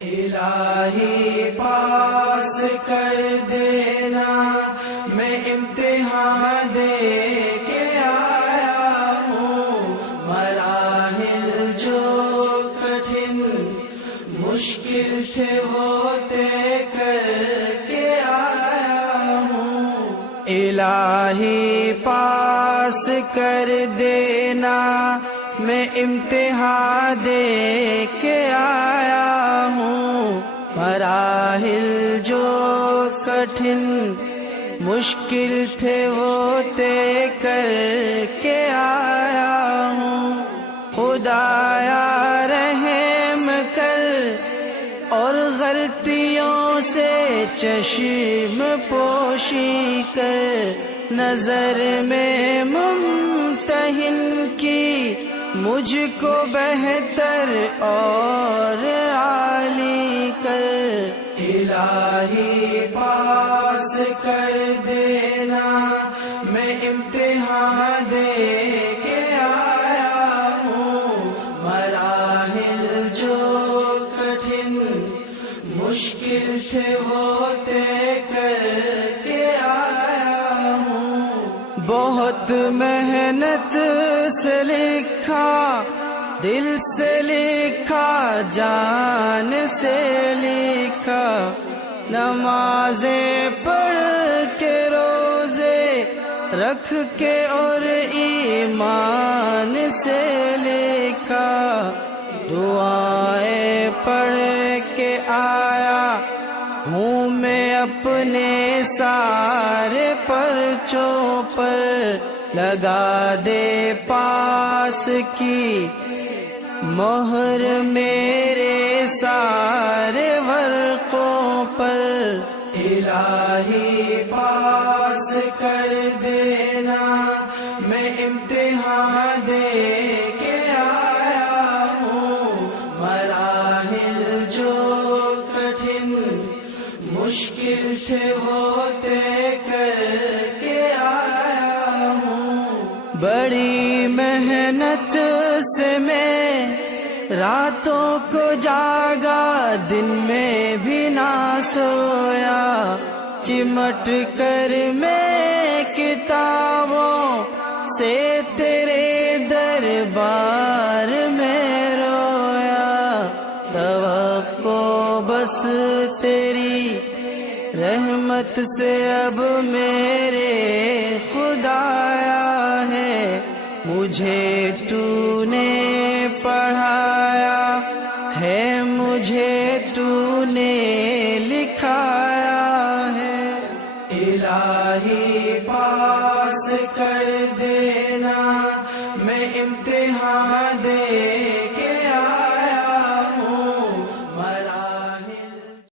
الہی پاس کر دینا، میں امتحان دے کے آیا ہوں، مراحل جو کٹھن مشکل تھے ہوتے کر کے آیا ہوں۔ الہی پاس کر دینا، میں امتحان دے کے آیا ہوں، مراحل جو کٹھن مشکل تھے وہ طے کر کے آیا ہوں۔ خدایا رحم کر اور غلطیوں سے چشم پوشی کر، نظر میں ممتحن کی مجھ کو بہتر اور عالی کر۔ الہی پاس کر دینا، میں امتحان دے کے آیا ہوں، مراحل جو کٹھن مشکل تھے وہ طے کر کے آیا ہوں۔ بہت محنت سے لکھا، دل سے لکھا، جان سے لکھا، نمازیں پڑھ کے روزے رکھ کے اور ایمان سے لکھا، دعائیں پڑھ کے آیا ہوں میں اپنے سارے پرچوں پر، لگا دے پاس کی مہر میرے سارے ورقوں پر۔ الہی پاس کر دینا، میں امتحان دے کے آیا ہوں، مراحل جو کٹھن مشکل تھے وہ طے کر کے آیا ہوں۔ بڑی محنت سے میں راتوں کو جاگا، دن میں بھی نہ سویا، چمٹ کر میں کتابوں سے تیرے دربار میں رویا، توقع بس تیری رحمت سے اب میرے خدایا ہے، مجھے تو نے پڑھایا ہے، مجھے تو نے لکھایا ہے۔ الہی پاس کر دینا، میں امتحان دے